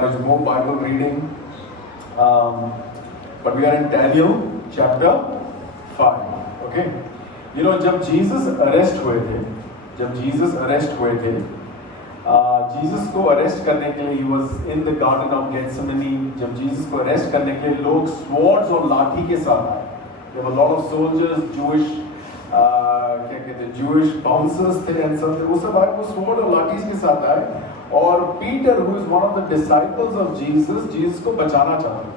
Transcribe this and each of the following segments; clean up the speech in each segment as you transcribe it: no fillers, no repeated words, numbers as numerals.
There's more Bible reading, but we are in Daniel chapter 5. Okay, जब Jesus arrest हुए थे, Jesus को arrest करने के लिए he was in the garden of Gethsemane. जब जीसस को अरेस्ट करने के लिए लोग swords और लाठी के साथ आए. There were a lot of soldiers, Jewish bouncers थे and सब थे. वो सब आए, वो sword और लाठी के साथ आए. और Peter who is one of the disciples of Jesus को बचाना चाहता है.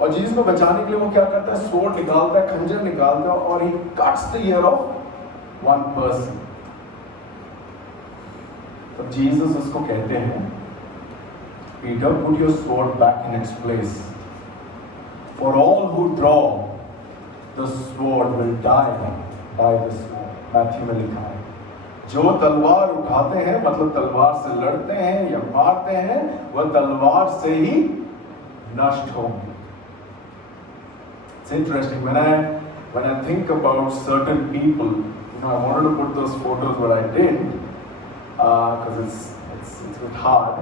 और जीसस को बचाने के लिए वो क्या करता है? स्वॉर्ड निकालता है, खंजर निकालता है और he cuts the ear of one person. तब जीसस उसको कहते हैं, Peter, put your sword back in its place. For all who draw the sword will die by the sword. Matthew में लिखा है, जो तलवार उठाते हैं, मतलब तलवार से लड़ते हैं या मारते हैं, वह तलवार से ही नष्ट होंगे. It's interesting when I think about certain people. I wanted to put those photos, but I didn't because it's a bit hard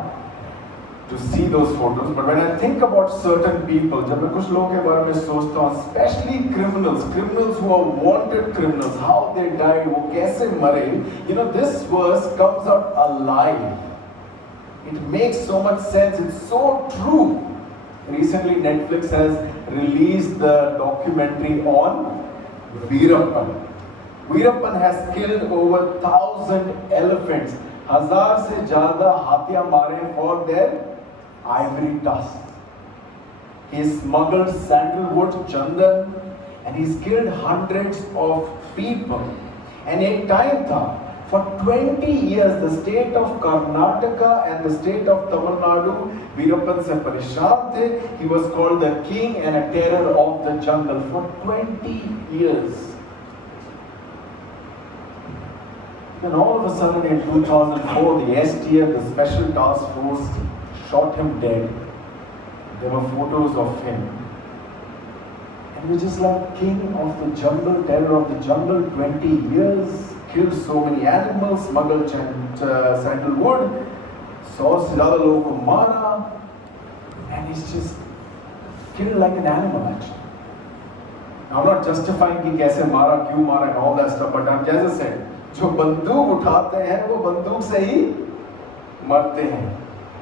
to see those photos. But when I think about certain people, जब मैं कुछ लोगों के बारे में सोचता हूँ, especially criminals who are wanted criminals, how they died, वो कैसे मरे, this verse comes out alive. It makes so much sense. It's so true. Recently, Netflix has released the documentary on Veerappan. Veerappan has killed over 1,000 elephants. 1,000 से ज़्यादा हाथियाँ मारे for their ivory tusks. He smuggled sandalwood, chandan, and he's killed hundreds of people. And एक time था, for 20 years, the state of Karnataka and the state of Tamil Nadu, Veerappan se parishan the. He was called the king and a terror of the jungle for 20 years. Then all of a sudden in 2004, the STF, the Special Task Force, shot him dead. There were photos of him. And he was just like king of the jungle, terror of the jungle, 20 years. Killed so many animals, smuggled sandalwood, 100 से ज़्यादा लोगों को मारा, and he's just killed like an animal actually. Now, I'm not justifying कि कैसे मारा, क्यों मारा, and all that stuff, but I'm just saying, जो बंदूक उठाते हैं, वो बंदूक से ही मरते हैं.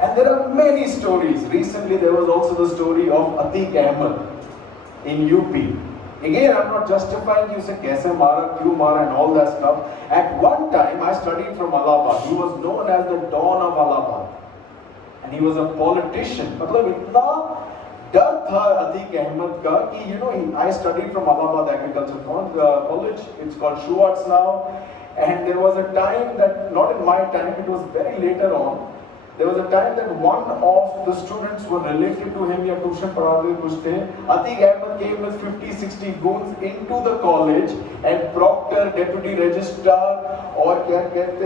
And there are many stories. Recently, there was also the story of Atiq Ahmed in UP. Again, I'm not justifying you say kaise mara, kyun mara and all that stuff. At one time, I studied from Allahabad. He was known as the Don of Allahabad. And he was a politician. मतलब इतना डर था अतीक अहमद का कि I studied from Allahabad Agriculture College. It's called Schuartz now. And there was a time that, not in my time, it was very later on. There was a time that one of the students were related to him, या tuition पढ़ाते कुछ थे. Atiq Ahmed came with 50-60 goons into the college and proctor, deputy registrar और क्या कहते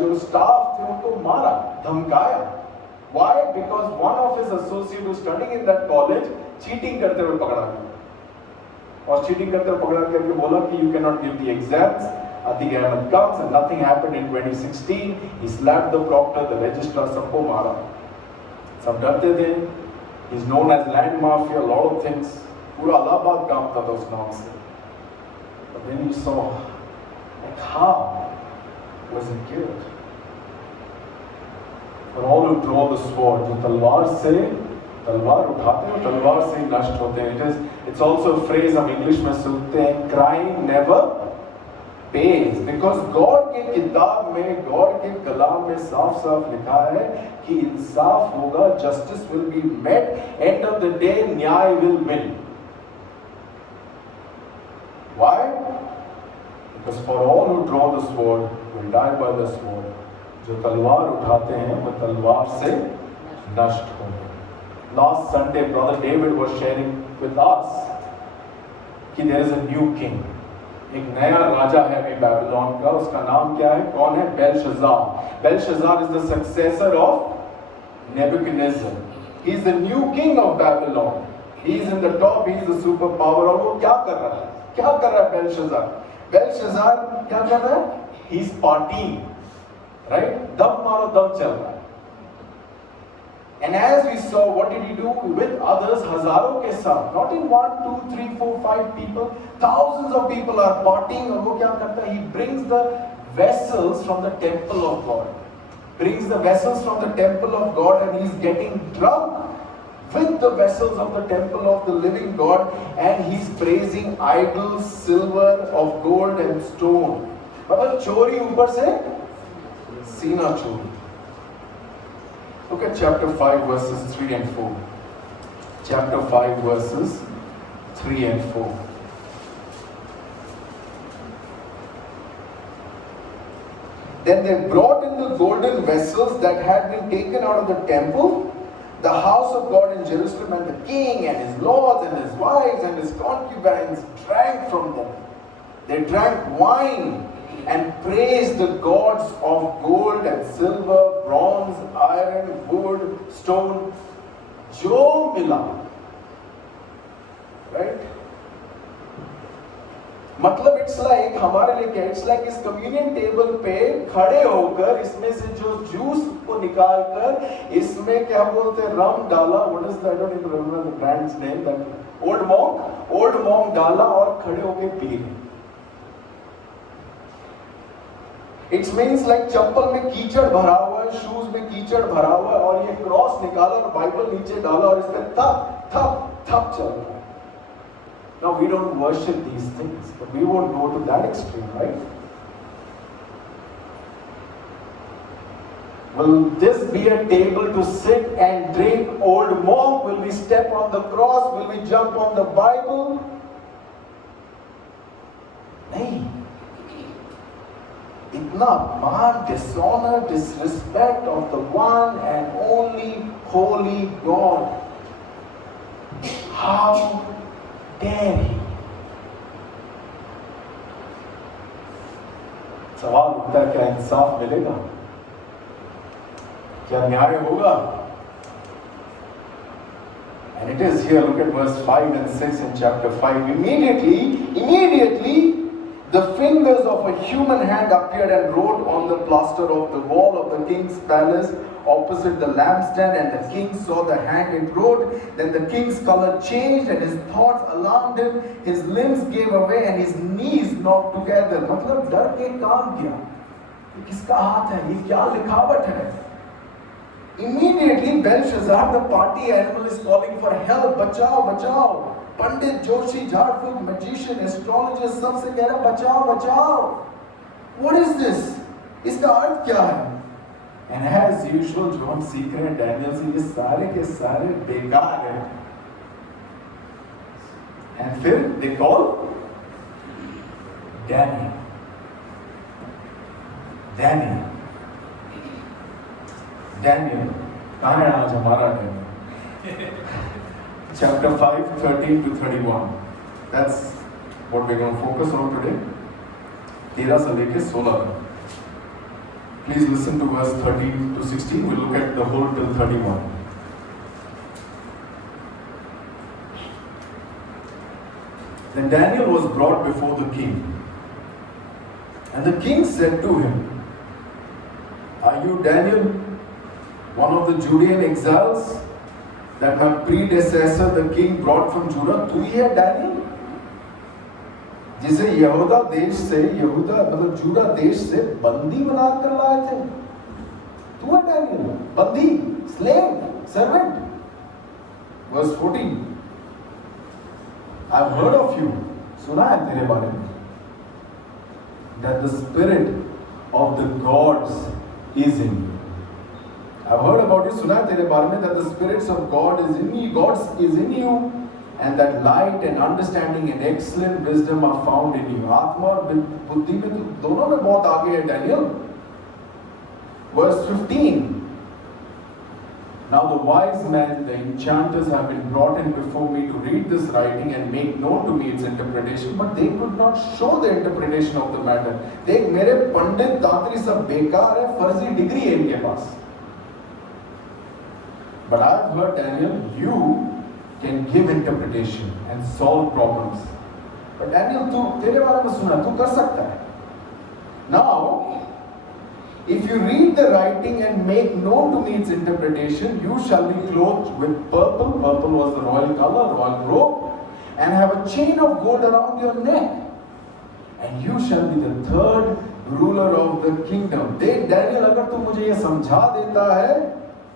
जो staff थे उनको मारा, धमकाया. Why? Because one of his associates was studying in that college, cheating करते हुए पकड़ा गया. और cheating करते हुए पकड़ा करके बोला कि you cannot give the exams. Atiq Ahmed comes and nothing happened in 2016. He slapped the proctor, the registrar, सबको मारा. सब डरते थे. He's known as land mafia, a lot of things. पूरा इलाहाबाद कांपता था उस नाम से. But then you saw, like how was he killed? For all who draw the sword, जो तलवार उठाते हैं, तलवार से नष्ट होते हैं. It's also a phrase हम इंग्लिश में सुनते हैं, crime never pays, because God के किताब में, God के कलाम में साफ साफ लिखा है कि इंसाफ होगा, justice will be met, end of the day न्याय will win. Why? Because for all who draw the sword will die by the sword. जो तलवार उठाते हैं वो तलवार से नष्ट होंगे. Last Sunday, Brother David was sharing with us कि there is a new king. एक नया राजा है अभी बैबिलोन का. उसका नाम क्या है? कौन है? बेलशज़ार. बेलशज़ार is the successor of Nebuchadnezzar. He is the new king of Babylon. He is in the top. He is the superpower. और वो क्या कर रहा है? क्या कर रहा है बेलशज़ार? बेलशज़ार क्या कर रहा है? He is partying, right? दम मारो दम चल रहा है. And as we saw, what did he do with others? हजारों के साथ, not in 1, 2, 3, 4, 5 people. Thousands of people are partying. और वो क्या करता है? He brings the vessels from the temple of God. Brings the vessels from the temple of God, and he's getting drunk with the vessels of the temple of the living God, and he's praising idols, silver, of gold and stone. मतलब चोरी ऊपर से सीना चोरी. Look at chapter 5 verses 3 and 4. Chapter 5 verses 3 and 4. Then they brought in the golden vessels that had been taken out of the temple, the house of God in Jerusalem, and the king and his lords and his wives and his concubines drank from them. They drank wine and praised the gods of gold and silver, bronze, iron, wood, stone, jo mila. Right? मतलब it's like हमारे लिए क्या? It's like इस communion table पे खड़े होकर इसमें से जो जूस को निकाल कर इसमें क्या बोलते हैं? रम डाला. What is that? I don't even remember the brand's name. That old monk डाला और खड़े होके पी रहे. It means like चप्पल में कीचड़ भरा हुआ है, शूज में कीचड़ भरा हुआ है और ये क्रॉस निकाला और बाइबल नीचे डाला और इसमें थप थप थप चल रहा है. Now we don't worship these things, but we won't go to that extreme, right? Will this be a table to sit and drink? Old monk? Will we step on the cross? Will we jump on the Bible? नहीं. इतना मान, dishonor, disrespect of the one and only holy God. How dare he? सवाल उठता है, क्या इंसाफ मिलेगा? क्या न्याय होगा? And it is here. Look at verse 5 and 6 in chapter 5. Immediately, the fingers of a human hand appeared and wrote on the plaster of the wall of the king's palace opposite the lampstand, and the king saw the hand it wrote. Then the king's color changed and his thoughts alarmed him. His limbs gave away and his knees knocked together. मतलब डर के काम किया. ये किसका हाथ है? ये क्या लिखावट है? Immediately Belshazzar, the party animal, is calling for help. बचाओ बचाओ. पंडित, जोशी, झाड़फूक, magician, astrologer सबसे कह रहा बचाओ बचाओ. What is this? इसका अर्थ क्या है? And as usual, जो हम सीख रहे हैं डैनियल से, ये सारे के सारे बेकार हैं. And फिर they call Daniel. कहाँ है आज हमारा Daniel? Chapter 5, 13 to 31. That's what we're going to focus on today. 13 से लेके 16 तक. Please listen to verse 13 to 16. We'll look at the whole till 31. Then Daniel was brought before the king. And the king said to him, "Are you Daniel, one of the Judean exiles that my predecessor the king brought from Judah?" तू ही है Daniel, जिसे यहूदा मतलब JUDA देश से बंदी बनाकर लाए थे. तू है Daniel, बंदी, slave, servant. Verse 14. I've heard of you, सुना है तेरे बारे में, that the spirit of the gods is in you. I've heard about you, सुना है तेरे बारे में, that the spirits of God is in you, God is in you, and that light and understanding and excellent wisdom are found in you. आत्मा और बुद्धि में तो दोनों में बहुत आगे है Daniel. Verse 15. Now the wise men, the enchanters, have been brought in before me to read this writing and make known to me its interpretation, but they could not show the interpretation of the matter. देख मेरे पंडित दात्री सब बेकार है, फर्जी degree है इनके पास. But I've heard Daniel, you can give interpretation and solve problems. But Daniel, तू तेरे बारे में सुना, तू कर सकता है. Now If you read the writing and make known to me its interpretation, you shall be clothed with purple. Purple was the royal color, royal robe, and have a chain of gold around your neck. And you shall be the third ruler of the kingdom. देख Daniel, अगर तू मुझे ये समझा देता है,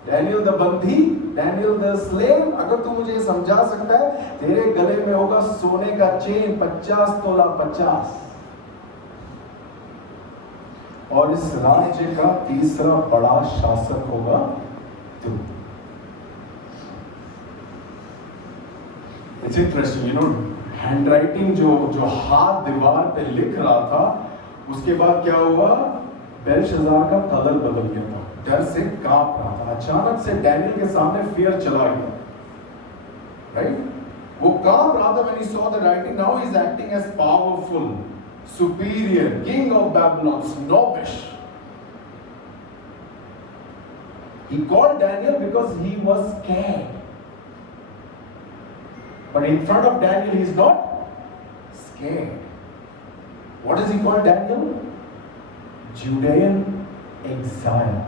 Daniel the बंदी, Daniel the slave, अगर तू मुझे ये समझा सकता है, तेरे गले में होगा सोने का चेन 50 तोला 50, और इस राज्य का तीसरा बड़ा शासक होगा तू. It's interesting, you know, handwriting जो हाथ दीवार पे लिख रहा था, उसके बाद क्या हुआ, बेलशज़ार का कलर बदल गया था, डर से कांप रहा था. अचानक से डैनियल के सामने फियर चला गया, राइट? वो कांप रहा था when he saw the writing. Now he is acting as powerful, superior, king of Babylon, snobbish. He called Daniel because he was scared. But in front of Daniel, he is not scared. What does he call Daniel? Judean exile.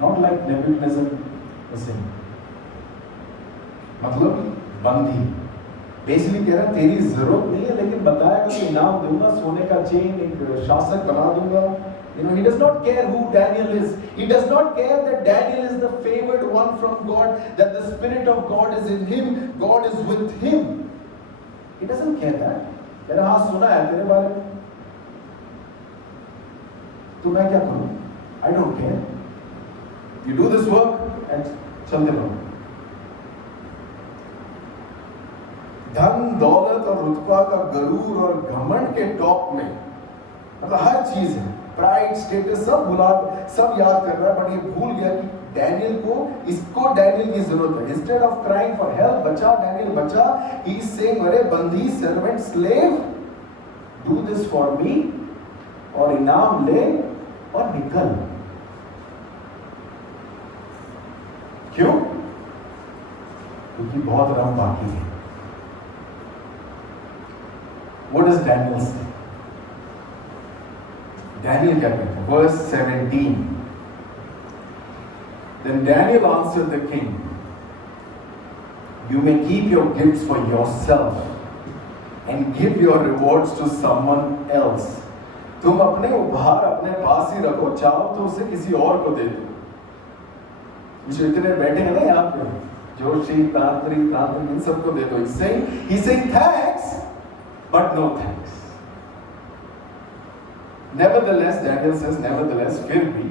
Not like Nebuchadnezzar the same. मतलब बंदी. Basically कह रहा तेरी जरूरत नहीं है, लेकिन बताएगा कि इनाम दूंगा, सोने का चेन, एक शासक बना दूंगा. You know, he does not care who Daniel is. He does not care that Daniel is the favored one from God, that the Spirit of God is in him, God is with him. He doesn't care that. मैंने हाँ सुना है तेरे बारे में, तो मैं क्या करूँ? I don't care. You do this work and चलते रहो. धन दौलत और रुतबा का गरूर और घमंड के टॉप में, मतलब हर चीज है, प्राइड, स्टेटस, सब याद कर रहा है, बट ये भूल गया कि इसको डैनियल की जरूरत है. Instead of crying for help, बचा डैनियल बचा, ही इज सेइंग, अरे बंदी, servant, slave, do this for me, और इनाम ले और निकल. क्यों? क्योंकि बहुत रंग बाकी है. What does Daniel say? Daniel क्या कहता है? Verse 17. Then Daniel answered the king, you may keep your gifts for yourself and give your rewards to someone else. तुम अपने उपहार अपने पास ही रखो, चाहो तो उसे किसी और को दे दो. जो इतने बैठे हैं ना यहाँ पे, जोशी, तांत्रिक, इन सबको दे दो. He's saying thanks, but no thanks. Nevertheless, Daniel says, nevertheless, फिर भी,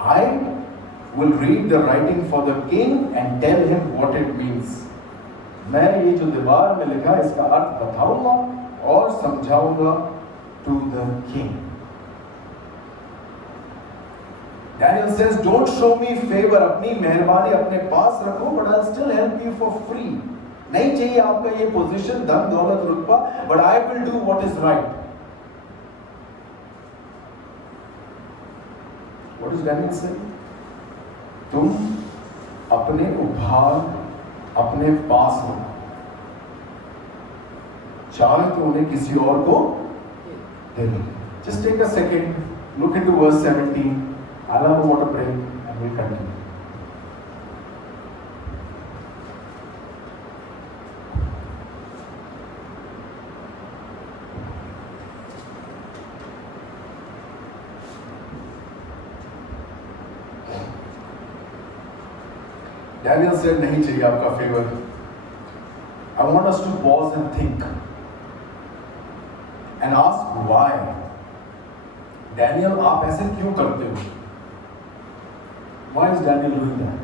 I will read the writing for the king and tell him what it means. मैं ये जो दीवार में लिखा है इसका अर्थ बताऊंगा और समझाऊंगा to the king. Daniel says, don't show me favor, अपनी मेहरबानी अपने पास रखो, but I'll still help you for free. नहीं चाहिए आपका ये पोजीशन, धन दौलत रुतबा, but I will do what is right. What does Daniel say? तुम अपने उपहार अपने पास रखो, चाहे तो उन्हें किसी और को दे दो. Just take a second, look into verse 17. I'll have a water break and we'll continue. Daniel said, नहीं चाहिए आपका favour. I want us to pause and think and ask why. Daniel, आप ऐसे क्यों करते हो? Why is Daniel doing that?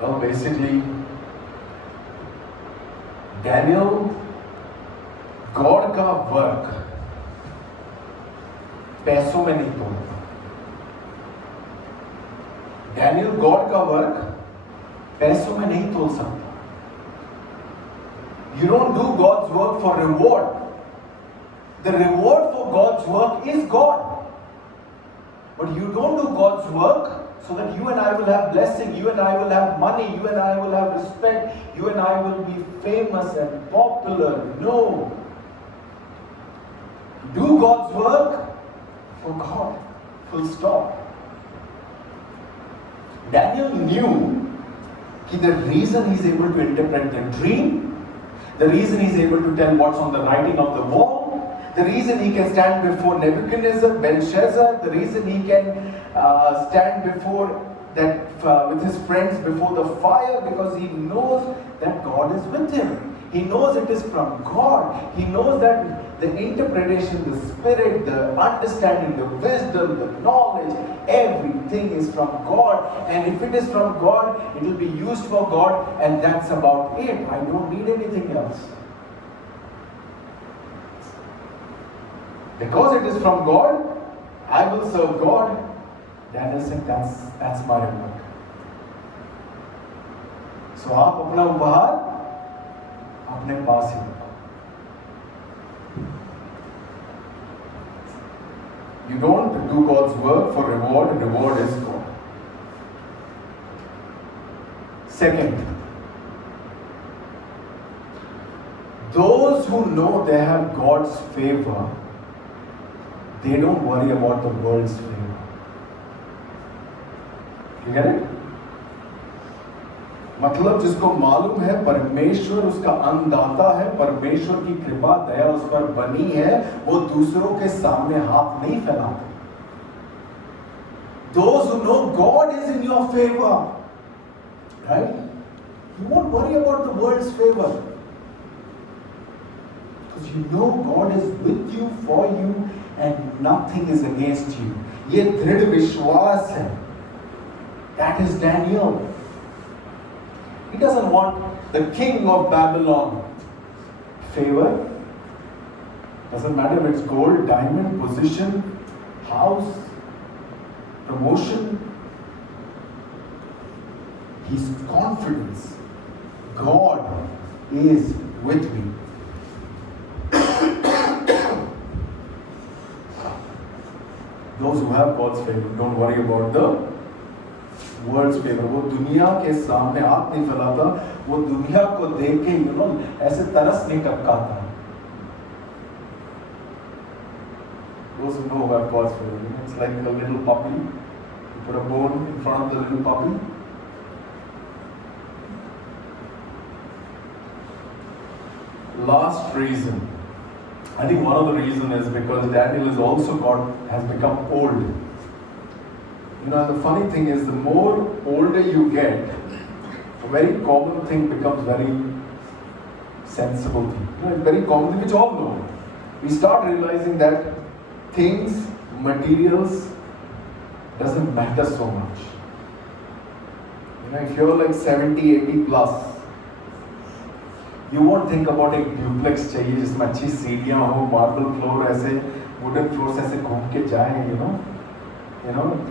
Well, basically, Daniel, God का work पैसों में नहीं तोड़ता. डैनियल गॉड का वर्क पैसों में नहीं तोड़ सकता. You don't do God's work for reward. The reward for God's work is God. But you don't do God's work so that you and I will have blessing, you and I will have money, you and I will have respect, you and I will be famous and popular. No. Do God's work for God. Full stop. Daniel knew that the reason he's able to interpret the dream, the reason he's able to tell what's on the writing of the wall, the reason he can stand before Nebuchadnezzar, Belshazzar, the reason he can stand before that with his friends before the fire, because he knows that God is with him. He knows it is from God. He knows that the interpretation, the spirit, the understanding, the wisdom, the knowledge, everything is from God. And if it is from God, it will be used for God, and that's about it. I don't need anything else. Because it is from God, I will serve God. Daniel said, that's my reward. So आप अपना उपहार अपने पास ही रखो. You don't do God's work for reward. Reward is God. Second, those who know they have God's favor, they don't worry about the world's favor. You get it? मतलब जिसको मालूम है परमेश्वर उसका अन्नदाता है, परमेश्वर की कृपा दया उस पर बनी है, वो दूसरों के सामने हाथ नहीं फैलाते. Those who know God is in your favor, right? You won't worry about the world's favor, because you know God is with you, for you, and nothing is against you. ये दृढ़ विश्वास है. That is Daniel. He doesn't want the king of Babylon favor. Doesn't matter if it's gold, diamond, position, house, promotion. His confidence, God is with me. Those who have God's favor don't worry about the world's favour. वो दुनिया के सामने हाथ नहीं फैलाता, वो दुनिया को देख के ऐसे तरस नहीं टपकाता. Those who know about God's favor, it's like a little puppy. You put a bone in front of the little puppy. Last reason, I think one of the reasons is because Daniel is also has become old. The funny thing is, the more older you get, a very common thing becomes very sensible thing. Very common thing which all know. We start realizing that things, materials, doesn't matter so much. If you're like 70, 80 plus, you won't think about a duplex चाहिए जिसमें अच्छी सीढ़ियाँ हो, marble floor ऐसे, wooden floors ऐसे घूम के जाए, you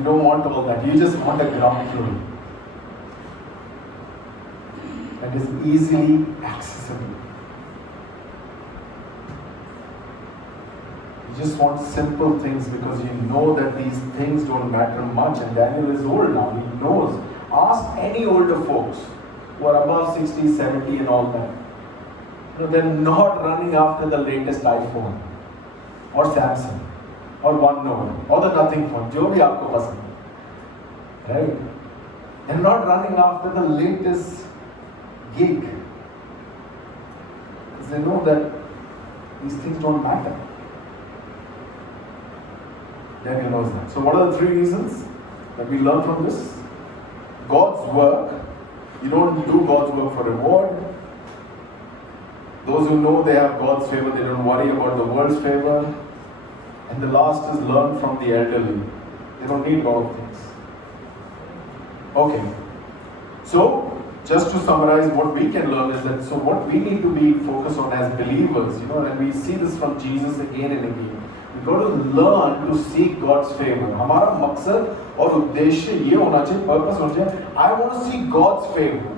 don't want all that. You just want a ground floor that is easily accessible. You just want simple things because you know that these things don't matter much. And Daniel is old now. He knows. Ask any older folks who are above 60, 70 and all that. They're not running after the latest iPhone or Samsung or OneNote or the nothing phone, जो भी आपको पसंद है, right? They're not running after the latest gig, because they know that these things don't matter. Daniel knows that. So what are the three reasons that we learn from this? God's work. You don't do God's work for reward. Those who know they have God's favor, they don't worry about the world's favor. And the last is learn from the elderly. They don't need a lot of things. Okay. So, just to summarize, what we can learn is that, so what we need to be focused on as believers, and we see this from Jesus again and again. We got to learn to seek God's favor. हमारा मकसद और उद्देश्य ये होना चाहिए, purpose होना चाहिए, I want to seek God's favor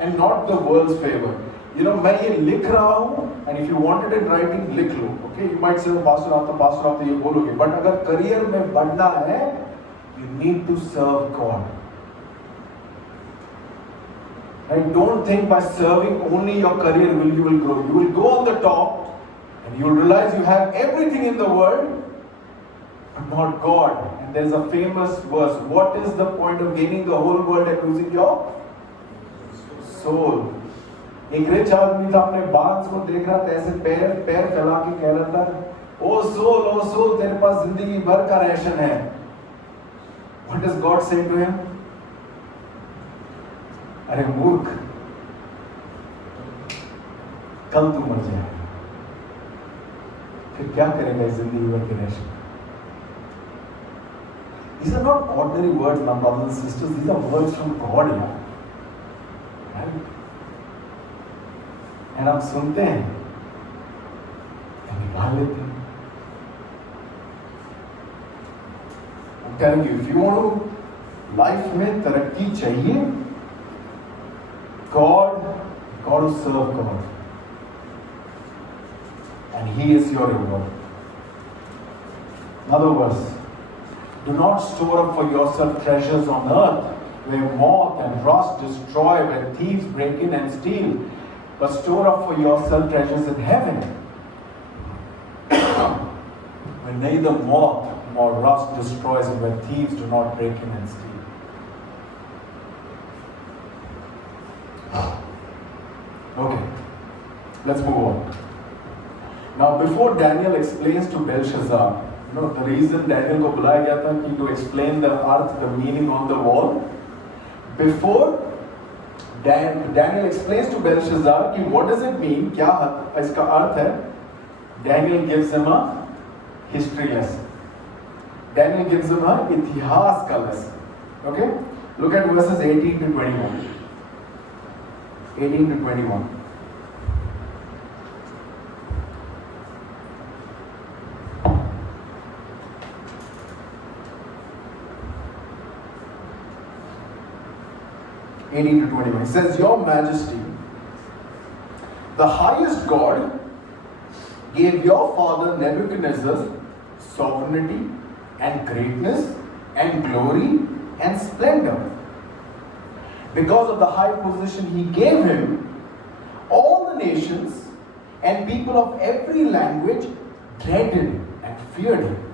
and not the world's favor. मैं ये लिख रहा हूँ, and if you want it in writing, लिख लो. Okay, you might say, pastor आप तो ये बोलोगे, but अगर करियर में बढ़ना है, you need to serve God. And don't think by serving only your career you will grow. You will go on the top, And you'll realize you have everything in the world, but not God. And there's a famous verse, what is the point of gaining the whole world and losing your soul? एक rich आदमी था, अपने बांस को देख रहा था, ऐसे पैर फैला के कह रहा था, ओ सोल तेरे पास जिंदगी भर का राशन है. What does God say to him? अरे मूर्ख, कल तू मर जाएगा, फिर क्या करेगा इस जिंदगी भर के ration? These are not ordinary words, my brothers and sisters. These are words from God, yeah. Right? And हम सुनते हैं, and निकाल लेते हैं. I'm telling you, if you want to life में तरक्की चाहिए, God to serve God, and He is your reward. Another verse. Do not store up for yourself treasures on earth, where moth and rust destroy, where thieves break in and steal, but store up for yourself treasures in heaven, where neither moth nor rust destroys, and where thieves do not break in and steal. Okay, let's move on. Now, before Daniel explains to Belshazzar, the reason Daniel को बुलाया गया था कि to explain the earth, the meaning on the wall. Before Daniel explains to Belshazzar कि what does it mean, क्या इसका अर्थ है, Daniel gives him a history lesson. Daniel gives him a इतिहास का lesson. Okay? Look at verses 18 to 21. 18 to 21. It says, Your Majesty, the highest God gave your father Nebuchadnezzar sovereignty and greatness and glory and splendor. Because of the high position he gave him, all the nations and people of every language dreaded and feared him.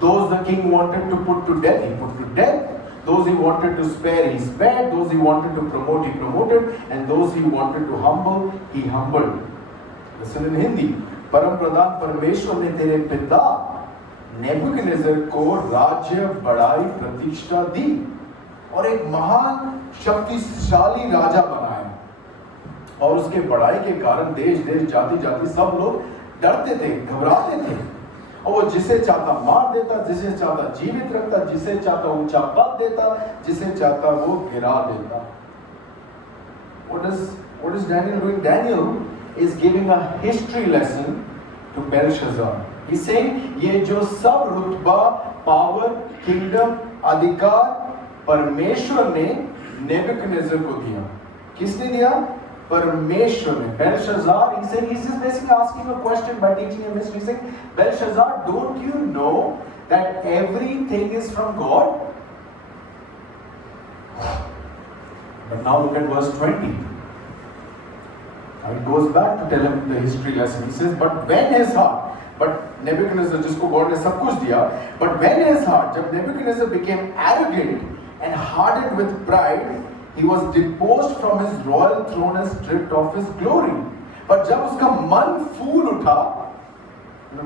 Those the king wanted to put to death, he put to death. Those he wanted to spare, he spared. Those he wanted to promote, he promoted. And those he wanted to humble, he humbled. Listen in Hindi. परम प्रधान परमेश्वर ने तेरे पिता Nebuchadnezzar को राज्य, बड़ाई, प्रतिष्ठा दी और एक महान शक्तिशाली राजा बनाया. और उसके बड़ाई के कारण देश देश, जाति जाति सब लोग डरते थे, घबराते थे. और वो जिसे चाहता मार देता, जिसे चाहता जीवित रखता, जिसे चाहता ऊंचा पद देता, जिसे चाहता वो गिरा देता. What is Daniel doing? Daniel is giving a history lesson to Belshazzar. He's saying ये जो सब रुतबा, पावर, किंगडम, अधिकार परमेश्वर ने नेबुकदनेस्सर को दिया. किसने दिया? परमेश्वर ने. Belshazzar, he's just basically asking a question by teaching him history. He's saying, Belshazzar, don't you know that everything is from God? But now look at verse 20. Now it goes back to tell him the history lesson. He says, but when his heart, but Nebuchadnezzar, जिसको God ने सब कुछ दिया, but when his heart, जब Nebuchadnezzar became arrogant and hardened with pride, he was deposed from his royal throne and stripped of his glory. But जब उसका मन फूल उठा,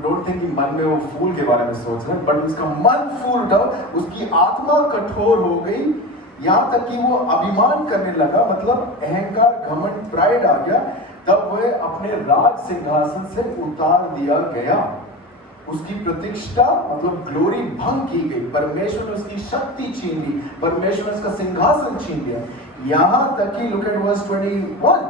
don't think कि मन में वो फूल के बारे में सोच रहे हैं, but उसका मन फूल उठा, उसकी आत्मा कठोर हो गई, यहाँ तक कि वो अभिमान करने लगा, मतलब अहंकार, घमंड, प्राइड आ गया, तब वह अपने राज सिंहासन से उतार दिया गया. उसकी प्रतिष्ठा मतलब ग्लोरी भंग की गई. परमेश्वर ने उसकी शक्ति छीन ली, परमेश्वर ने उसका सिंहासन छीन लिया. यहां तक कि look at verse 21.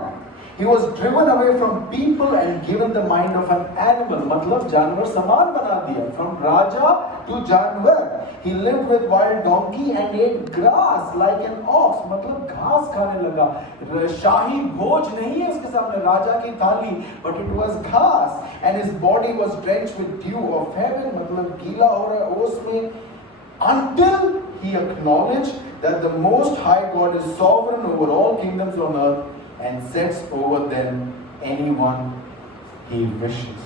He was driven away from people and given the mind of an animal. मतलब जानवर समान बना दिया. From राजा to जानवर. He lived with wild donkey and ate grass like an ox. मतलब घास खाने लगा. शाही भोज नहीं है इसके सामने, राजा की थाली, but it was घास. And his body was drenched with dew of heaven. मतलब गीला हो रहा है ओस में. Until he acknowledged that the Most High God is sovereign over all kingdoms on earth and sets over them anyone he wishes.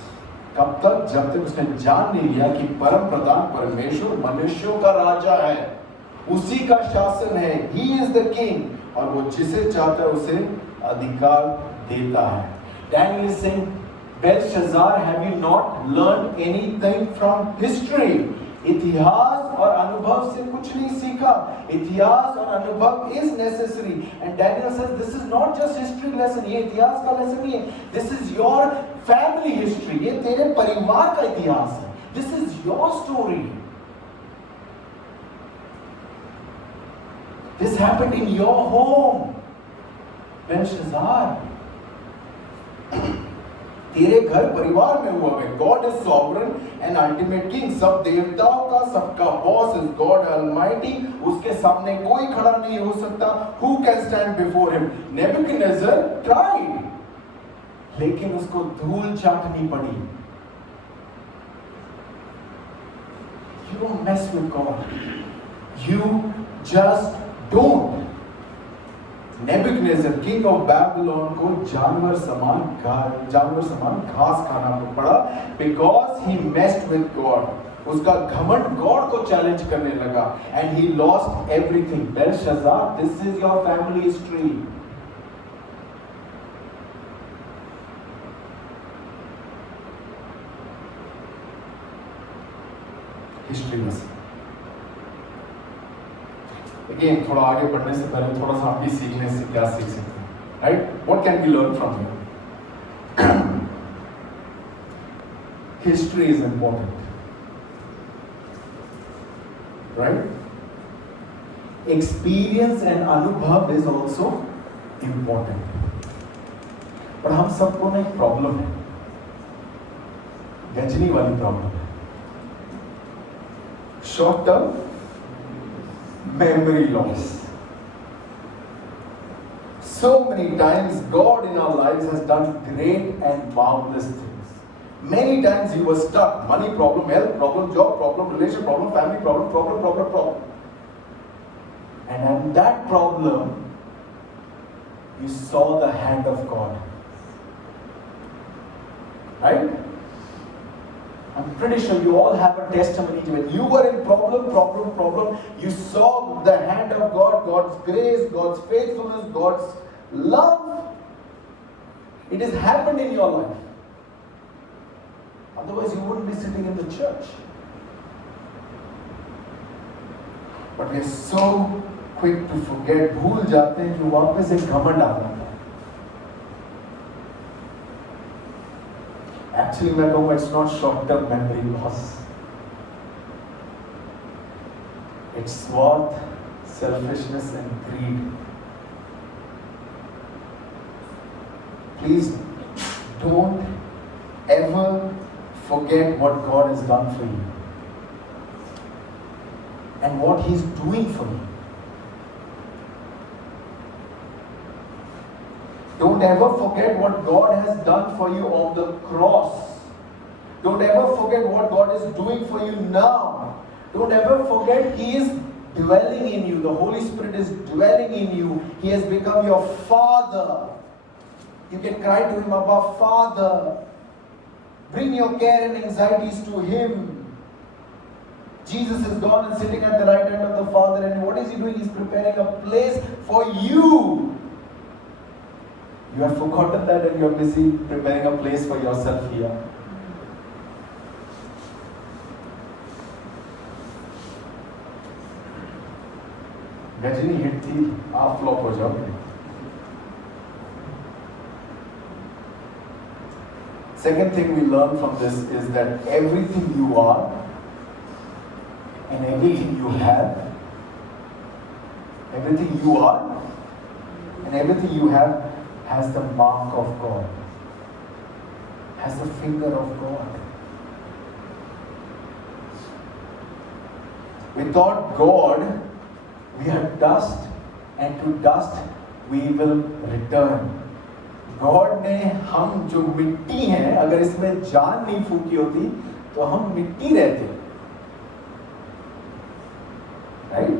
कब तक? जब तक उसने जान नहीं लिया कि परम प्रधान परमेश्वर मनुष्यों का राजा है, उसी का शासन है, he is the king, और वो जिसे चाहता है उसे अधिकार देता है. Daniel is saying, Belshazzar, have you not learned anything from history? इतिहास और अनुभव से कुछ नहीं सीखा. इतिहास और अनुभव is necessary. And Daniel says, this is not just history lesson. ये इतिहास का lesson नहीं है. This is your family history. ये तेरे परिवार का इतिहास है. This is your story. This happened in your home. Belshazzar, तेरे घर परिवार में हुआ है. God is sovereign and ultimate king. सब देवताओं का सबका boss is God Almighty. उसके सामने कोई खड़ा नहीं हो सकता. Who can stand before him? Nebuchadnezzar tried, लेकिन उसको धूल चाटनी पड़ी. You don't mess with God. You just don't. Nebuchadnezzar king of Babylon को जानवर समान घास खाना पड़ा because he messed with God. उसका घमंड गॉड को चैलेंज करने लगा and he lost everything. Belshazzar, this is your family history. History में Again, थोड़ा आगे बढ़ने से पहले थोड़ा सा आप भी सीखने से क्या सीख सकते हैं, right? What can we learn from you? History is important, right? Experience and अनुभव is also important. पर हम सबको ना एक प्रॉब्लम है, गजनी वाली प्रॉब्लम है. Short term memory loss. So many times God in our lives has done great and marvelous things. Many times you were stuck. Money problem, health problem, job problem, relation problem, family problem. And in that problem, you saw the hand of God. Right? I'm pretty sure you all have a testimony. When you were in problem, you saw the hand of God, God's grace, God's faithfulness, God's love. It has happened in your life. Otherwise, you wouldn't be sitting in the church. But we are so quick to forget, भूल जाते हैं कि वापस एक घमंड आ जाता है. Actually, मैं कहूँगा it's not short-term memory loss. It's sloth, selfishness, and greed. Please don't ever forget what God has done for you and what He's doing for you. Don't ever forget what God has done for you on the cross. Don't ever forget what God is doing for you now. Don't ever forget He is dwelling in you. The Holy Spirit is dwelling in you. He has become your Father. You can cry to Him, Abba, Father. Bring your care and anxieties to Him. Jesus is gone and sitting at the right hand of the Father. And what is He doing? He's preparing a place for you. You have forgotten that and you are busy preparing a place for yourself here. Ghajini hit थी, आप flop हो जाओगे. Second thing we learn from this is that everything you are and everything you have, everything you are and everything you have has the mark of God, has the finger of God. Without God, we are dust, and to dust we will return. God ने हम जो मिट्टी हैं, अगर इसमें जान नहीं फूकी होती तो हम मिट्टी रहते, right?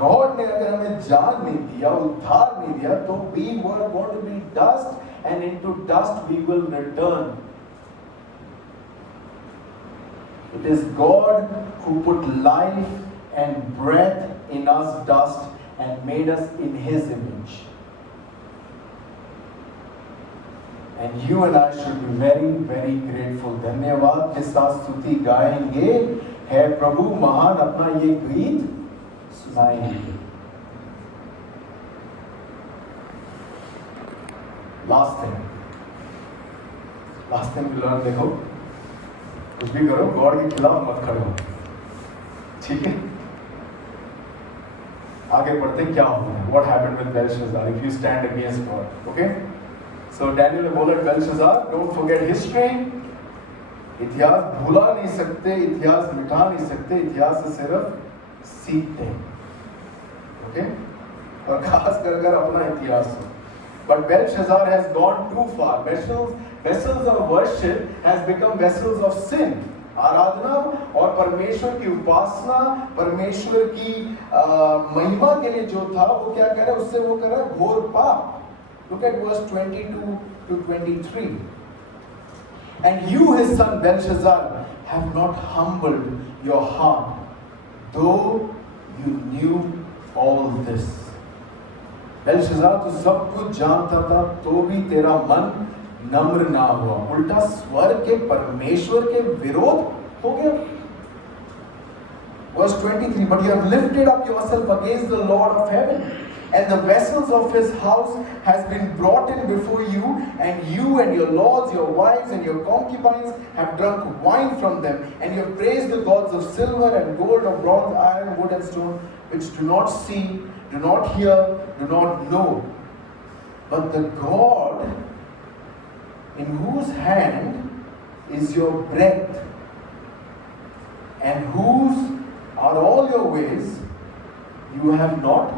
God ने अगर हमें जान नहीं दिया, उद्धार नहीं दिया, तो we were going to be dust and into dust we will return. It is God who put life and breath in us dust and made us in His image. And you and I should be very, very grateful. धन्यवाद के साथ स्तुति गाएंगे, है प्रभु महान, अपना ये गीत सुनाएंगे. Last thing we learn, देखो, कुछ भी करो, गॉड के खिलाफ मत खड़े हो. ठीक है? आगे बढ़ते क्या होगा? What happened with Belshazzar if you stand against God? Okay? So Daniel ने बोला Belshazzar, don't forget history. इतिहास भुला नहीं सकते, इतिहास मिटा नहीं सकते, इतिहास से सिर्फ सीखते हैं. Okay? और खास कर अपना इतिहास. But Belshazzar has gone too far. Vessels of worship has become vessels of sin. आराधना और परमेश्वर की उपासना, परमेश्वर की महिमा के लिए जो था वो क्या करे, उससे वो करे घोर पाप. Look at verse 22 to 23. And you, his son Belshazzar, have not humbled your heart, though you knew all this. बेलशज़ार तो सब कुछ जानता था, तो भी तेरा मन नम्र ना हुआ, उल्टा स्वर्ग के परमेश्वर के विरोध हो गया. Verse 23, but you have lifted up yourself against the Lord of heaven, and the vessels of his house has been brought in before you, and you and your lords, your wives and your concubines have drunk wine from them, and you have praised the gods of silver and gold, of bronze, iron, wood and stone, which do not see, do not hear, do not know. But the God in whose hand is your breath, and whose are all your ways, you have not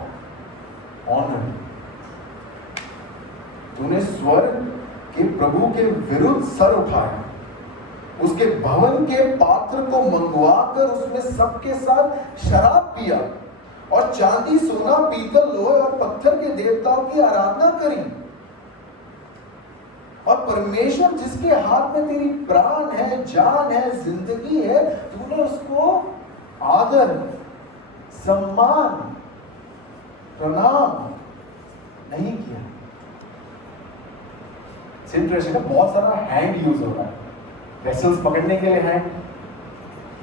honored. तूने स्वर्ग के प्रभु के विरुद्ध sir उठाया, उसके भवन के पात्र को मंगवाकर उसमें सबके साथ शराब पिया, और चांदी, सोना, पीतल, लोहे और पत्थर के देवताओं की आराधना करी. और परमेश्वर जिसके हाथ में तेरी प्राण है, जान है, जिंदगी है, तूने उसको आदर, सम्मान, प्रणाम नहीं किया. इंटरेस्टिंग है, बहुत सारा हैंड यूज हो रहा है. वेसल्स पकड़ने के लिए हैंड,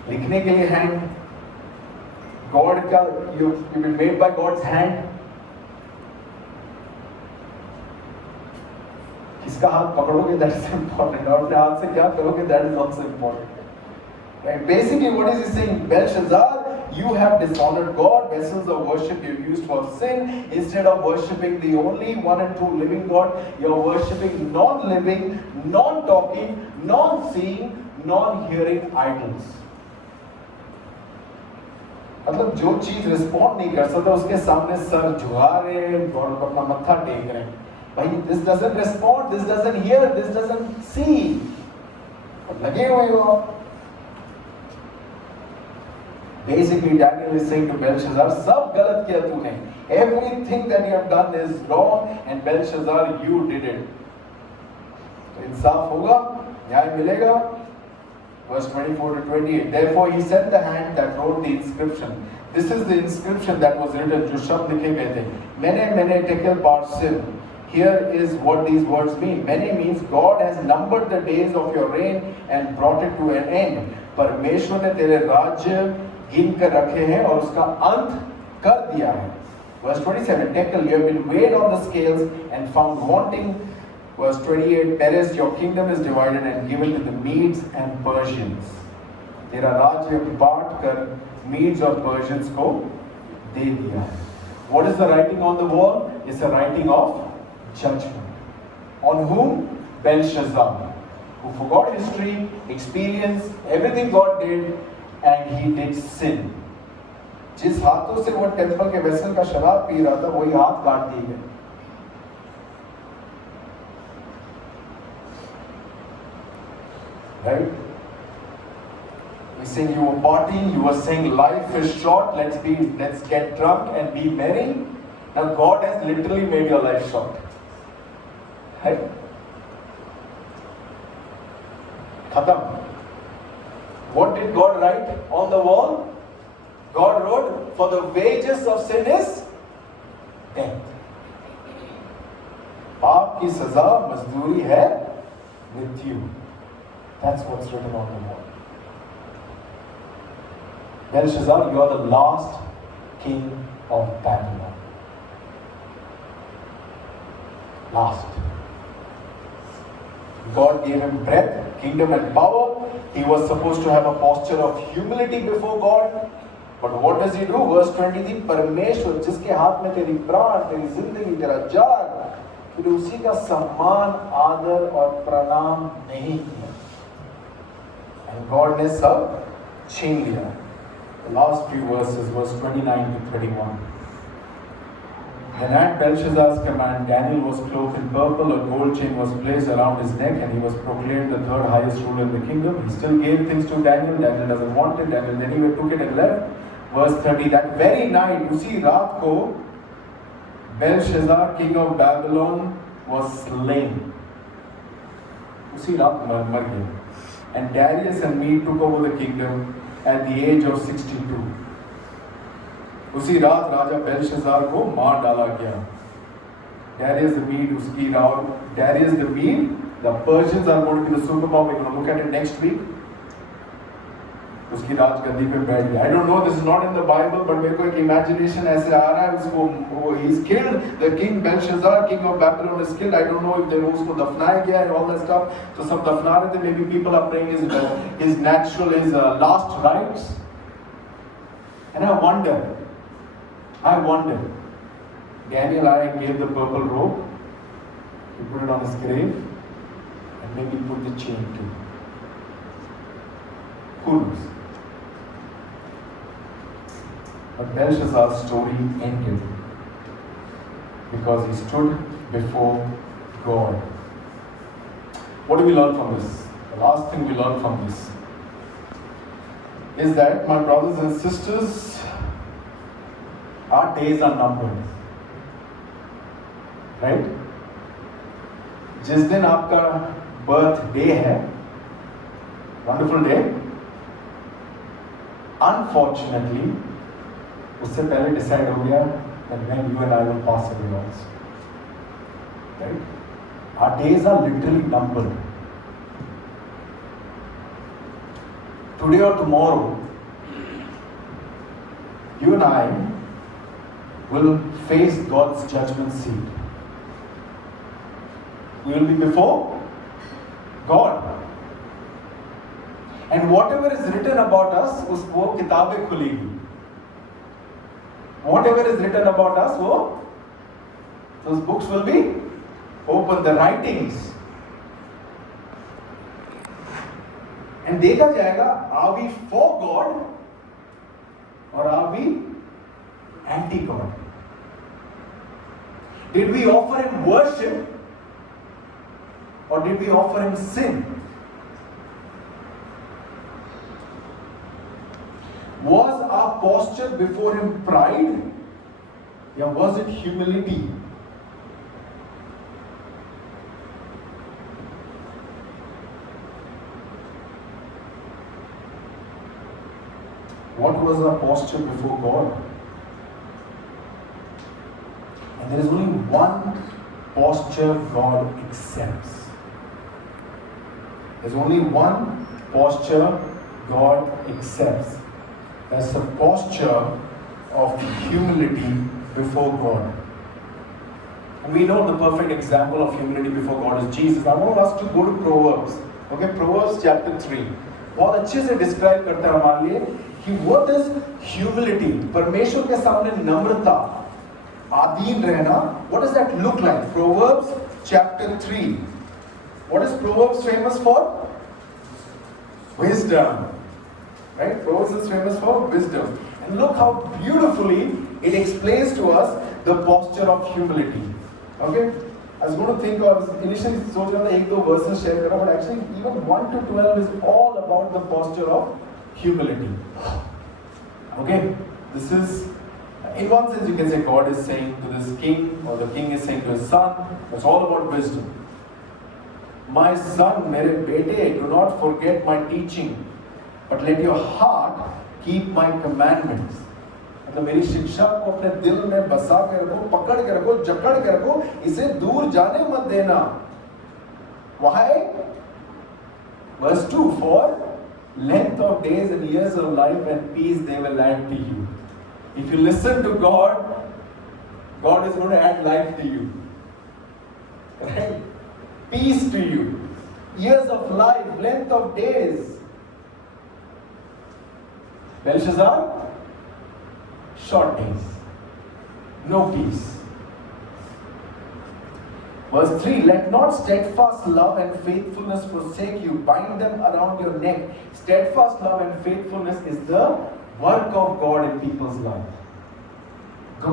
लिखने के लिए हैंड. गॉड का you been made by God's hand. किसका हाथ पकड़ोगे, दैट इज इंपॉर्टेंट. और अपने हाथ से क्या करोगे, that is also important. And basically what is he saying? Belshazzar, you have dishonored God. Vessels of worship you used for sin. Instead of worshipping the only one and true living God, you are worshipping non-living, non-talking, non-seeing, non-hearing idols. मतलब जो चीज respond नहीं कर सकता उसके सामने sir झुका रहे हैं और अपना मत्था टेक रहे हैं. भाई, this doesn't respond, this doesn't hear, this doesn't see. और लगे हुए हो. Basically, Daniel is saying to Belshazzar, सब गलत किया तूने. Everything that you have done is wrong, and Belshazzar, you did it. तो इंसाफ होगा, न्याय मिलेगा. Verse 24 to 28. Therefore, he sent the hand that wrote the inscription. This is the inscription that was written. जो शब्द लिखे गए थे. Mene tekel parsim. Here is what these words mean. Mene means God has numbered the days of your reign and brought it to an end. परमेश्वर ने तेरे राज्य गिन कर रखे हैं और उसका अंत कर दिया है. Verse 27, Tekel, you have been weighed on the scales and found wanting. Verse 28, Peres, your kingdom is divided and given to the Medes and Persians. तेरा राज्य बांट कर Medes और Persians को दे दिया है. What is the writing on the wall? It's a writing of judgment. On whom? Belshazzar, who forgot history, experience, everything God did, and he did sin. जिस हाथों से वो टेंपल के वेसल का शराब पी रहा था, वही हाथ काट दिए गए. Right? We saying you were partying, you were saying life is short, let's get drunk and be merry. Now God has literally made your life short. Right? Khatam. What did God write on the wall? God wrote, for the wages of sin is death. पाप की सजा मजदूरी है मृत्यु. That's what's written on the wall. Belshazzar, you are the last king of Babylon. Last. God gave him breath, kingdom and power. He was supposed to have a posture of humility before God. But what does he do? Verse 23, परमेश्वर जिसके हाथ में तेरी प्राण, तेरी जिंदगी, तेरा जान, फिर उसी का सम्मान, आदर और प्रणाम नहीं किया. And God ने सब छीन लिया. The last few verses, verse 29 to 31. Then at Belshazzar's command, Daniel was clothed in purple, a gold chain was placed around his neck, and he was proclaimed the third highest ruler in the kingdom. He still gave things to Daniel. Daniel doesn't want it. Daniel then he took it and left. Verse 30, that very night, उसी रात को, Belshazzar, king of Babylon, was slain. उसी रात मर गया. And Darius and Mede took over the kingdom at the age of 62. उसी रात राजा बेलशज़ार को मार डाला गया. Darius the Mede, उसकी रात, Darius the Mede, the Persians are going to be the superpower. We're going to look at it next week. उसकी राजगद्दी पे बैठ गया. I don't know, this is not in the Bible, but मेरे को एक imagination ऐसे आ रहा है. उसको he's killed. The king Belshazzar, king of Babylon, is killed. I don't know if they know उसको दफनाया गया and all that stuff. तो सब दफना रहे थे. Maybe people are praying his natural, his last rites. And I wonder. Daniel, I gave the purple robe. He put it on his grave, and maybe put the chain too. Who knows? But Belshazzar's story ended because he stood before God. What do we learn from this? The last thing we learn from this is that, my brothers and sisters, our days are numbered. Right? जिस दिन आपका birthday है, wonderful day, unfortunately, उससे पहले decide हो गया that when you and I will pass away also. Right? Our days are literally numbered. Today or tomorrow, you and I will face God's judgment seat. We will be before God. And whatever is written about us, वो किताबें खुलेगी. Whatever is written about us, those books will be open, the writings. And देखा जाएगा, are we for God or are we anti-God? Did we offer him worship or did we offer him sin? Was our posture before him pride, or was it humility? What was our posture before God? And there is only one posture God accepts. There's only one posture God accepts. That's the posture of humility before God. And we know the perfect example of humility before God is Jesus. I want us to go to Proverbs. Okay, Proverbs chapter 3. बहुत अच्छे से describe करता है हमारे लिए कि what is humility? परमेश्वर के सामने नम्रता, आदीन रहना. What does that look like? Proverbs chapter 3. What is Proverbs famous for? Wisdom. Right? Proverbs is famous for wisdom. And look how beautifully it explains to us the posture of humility. Okay? I was going to think of, initially सोच रहा था एक दो verses share करा, but actually even 1 to 12 is all about the posture of humility. Okay? This is, in one sense you can say God is saying to this king, or the king is saying to his son, it's all about wisdom. My son, मेरे बेटे, do not forget my teaching, but let your heart keep my commandments. मतलब मेरी शिक्षा को अपने दिल में बसा के रखो, पकड़ के रखो, जकड़ के रखो, इसे दूर जाने मत देना. Why? Verse 2, for length of days and years of life and peace they will add to you. If you listen to God, God is going to add life to you. Right? Peace to you. Years of life, length of days. Belshazzar, short days. No peace. Verse 3, let not steadfast love and faithfulness forsake you. Bind them around your neck. Steadfast love and faithfulness is the work of God in people's life.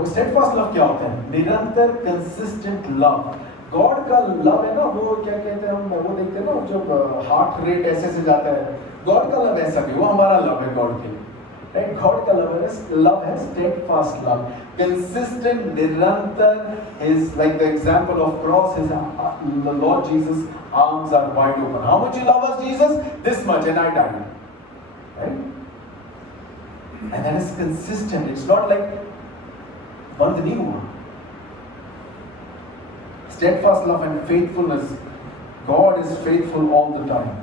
Steadfast love क्या होता है? निरंतर consistent love. God का love है ना, वो क्या कहते हैं हम, वो देखते हैं ना जब heart rate ऐसे से जाता है. God का love ऐसा नहीं, वो हमारा love है God के लिए. Right? God का love है steadfast love. Consistent, nirantar is like the example of cross. Is the Lord Jesus' arms are wide open. How much you love us, Jesus? This much, and I died. Right? And that is consistent. It's not like band nahi hua. Steadfast love and faithfulness. God is faithful all the time.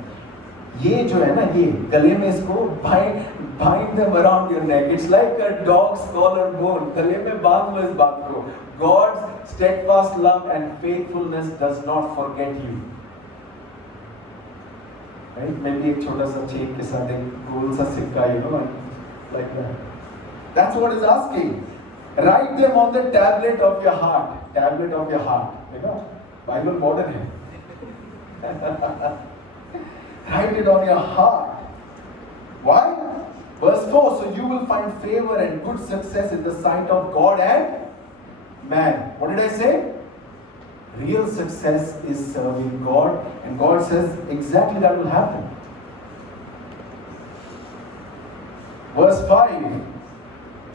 ये जो है ना, ये गले में इसको bind them around your neck. It's like a dog's collarbone. गले में बांध लो इस बात को. God's steadfast love and faithfulness does not forget you. Right? Maybe एक छोटा सा चेक के साथ एक गोल सा सिक्का, you know, like that. That's what it's asking. Write them on the tablet of your heart. Tablet of your heart. You know, Bible modern है. Write it on your heart. Why? Verse 4, so you will find favor and good success in the sight of God and man. What did I say? Real success is serving God, and God says exactly that will happen. Verse 5,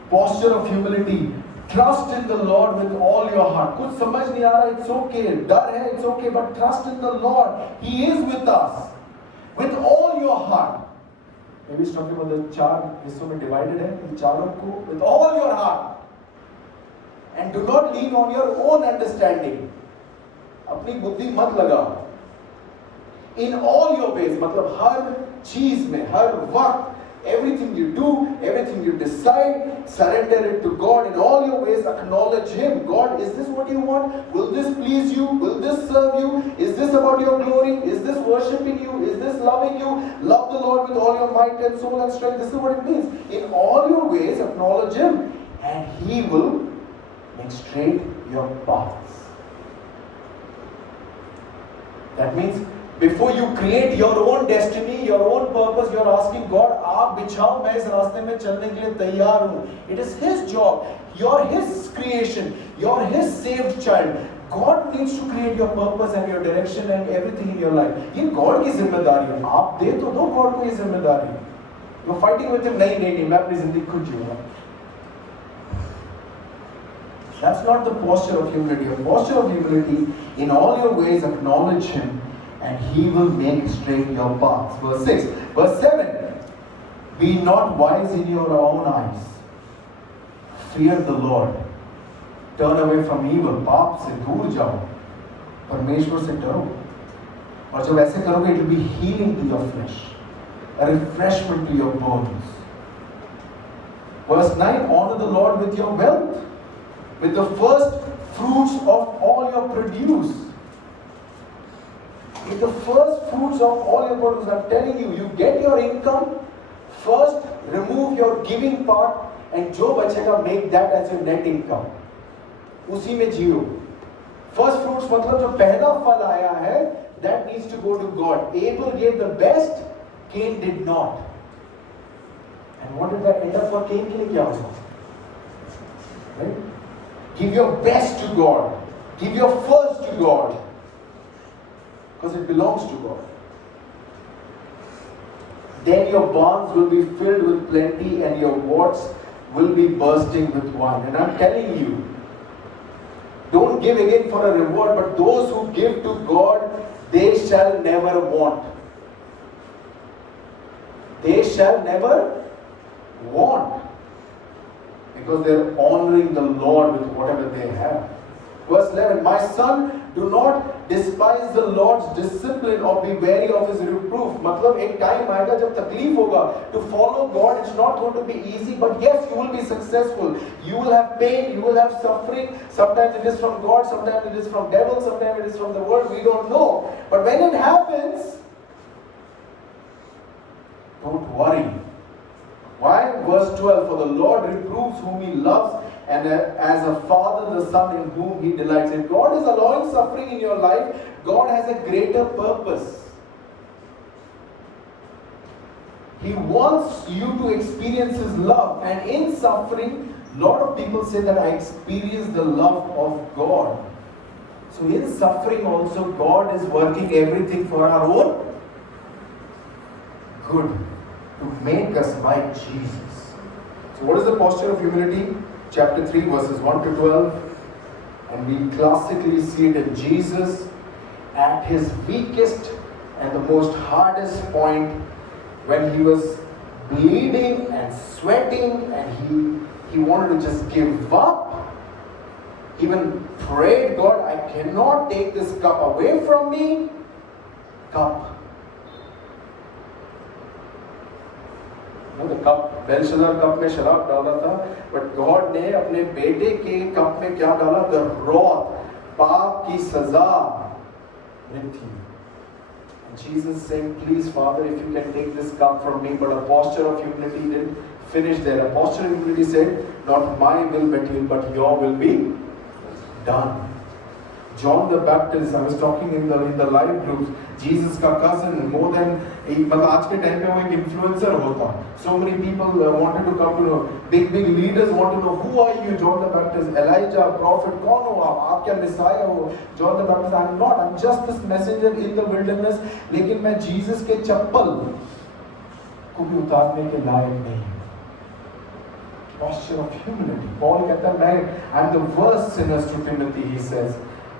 posture of humility. Trust in the Lord with all your heart. कुछ समझ नहीं आ रहा, it's okay. डर है, it's okay, but trust in the Lord. He is with us. With all your heart. Maybe it's talking about the चार हिस्सों में divided है, इन चारों को with all your heart. And do not lean on your own understanding. अपनी बुद्धि मत लगाओ. In all your ways, मतलब हर चीज में, हर वक्त, everything you do, everything you decide, surrender it to God. In all your ways, acknowledge Him. God, is this what you want? Will this please you? Will this serve you? Is this about your glory? Is this worshipping you? Is this loving you? Love the Lord with all your might and soul and strength. This is what it means. In all your ways, acknowledge Him, and He will make straight your paths. That means, before you create your own destiny, your own purpose, you are asking God, आप बिछाओ, मैं इस रास्ते में चलने के लिए तैयार हूँ. It is His job. You're His creation. You're His saved child. God needs to create your purpose and your direction and everything in your life. ये God की जिम्मेदारी है. आप दे तो दो God को ये जिम्मेदारी. You're fighting with Him. नहीं, मैं अपनी जिंदगी खुद जीऊँगा. That's not the posture of humility. A posture of humility, in all your ways acknowledge Him, and He will make straight your paths. Verse 6. Verse 7. Be not wise in your own eyes. Fear the Lord. Turn away from evil. पाप से दूर जाओ. परमेश्वर से डरो. और जब ऐसे करोगे, it will be healing to your flesh, a refreshment to your bones. Verse 9. Honor the Lord with your wealth, with the first fruits of all your produce. With the first fruits of all your produce. I'm telling you, you get your income, first remove your giving part, and जो बचेगा make that as your net income. उसी में जियो. First fruits मतलब जो पहला फल आया है, that needs to go to God. Abel gave the best, Cain did not. And what did that end up for Cain? के लिए क्या हुआ? Right? Give your best to God. Give your first to God. Because it belongs to God. Then your barns will be filled with plenty and your vats will be bursting with wine. And I'm telling you, don't give again for a reward, but those who give to God they shall never want. They shall never want. Because they're honoring the Lord with whatever they have. Verse 11, my son, do not despise the Lord's discipline or be wary of his reproof. मतलब एक time आएगा जब तकलीफ होगा. To follow God, it's not going to be easy, but yes, you will be successful. You will have pain, you will have suffering. Sometimes it is from God, sometimes it is from devil, sometimes it is from the world. We don't know. But when it happens, don't worry. Why? Verse 12, for the Lord reproves whom he loves, and as a father the son in whom he delights. If God is allowing suffering in your life, God has a greater purpose. He wants you to experience his love, and in suffering, a lot of people say that I experience the love of God. So in suffering also, God is working everything for our own good, to make us like Jesus. So what is the posture of humility? Chapter 3 verses 1 to 12. And we classically see it in Jesus at his weakest and the most hardest point, when he was bleeding and sweating and he wanted to just give up. Even prayed, God, I cannot take this cup away from me. Cup. The cup, Belshazzar cup में शराब डाला था, but God ने अपने बेटे के cup में क्या डाला? The wrath, पाप की सजा, मृत्यु. And Jesus saying, please Father, if you can take this cup from me. But a posture of humility didn't finish there. A posture of humility said, not my will but your will be done. John the Baptist, I was talking in the live groups, Jesus का cousin, more than मतलब आज के time पे वो एक influencer होता. So many people wanted to come to know. Big leaders want to know, who are you, John the Baptist? Elijah, prophet, कौन हो आप क्या Messiah हो? John the Baptist, I'm not. I'm just this messenger in the wilderness. लेकिन मैं Jesus के चप्पल को भी उतारने के लायक नहीं. Posture of humility. Paul कहता है, I'm the worst sinner to Timothy, he says.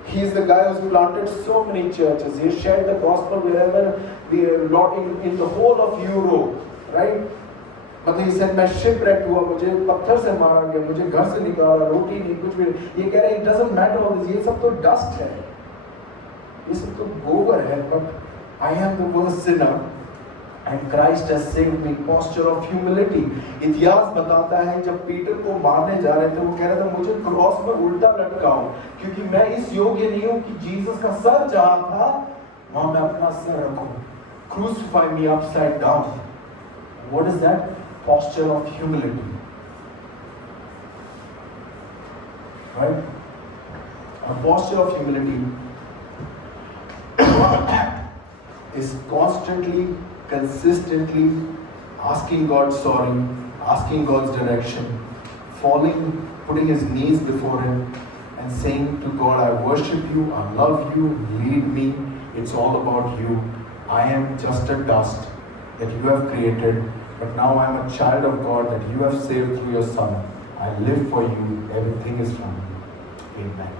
He is the guy who's planted so many churches. He shared the gospel wherever in the whole of Europe, right? मतलब he said, मैं shipwrecked हुआ, मुझे पत्थर से मारा गया, मुझे घर से निकाला, रोटी नहीं, कुछ भी. ये कह रहा है, it doesn't matter all this. ये सब तो dust है, ये सब तो गोबर है. But I am the worst sinner, and Christ has saved me. Posture of humility. इतिहास बताता है जब पीटर को मारने जा रहे थे, वो कह रहा था मुझे क्रॉस पर उल्टा लटकाओ, क्योंकि मैं इस योग्य नहीं हूँ कि जीसस का सर जहाँ था वहाँ मैं अपना सर रखूं. Crucify me upside down. What is that? Posture of humility. Right? A posture of humility is constantly, consistently asking God sorry, asking God's direction, falling, putting his knees before him and saying to God, I worship you, I love you, lead me, it's all about you. I am just a dust that you have created, but now I am a child of God that you have saved through your Son. I live for you, everything is from you. Amen.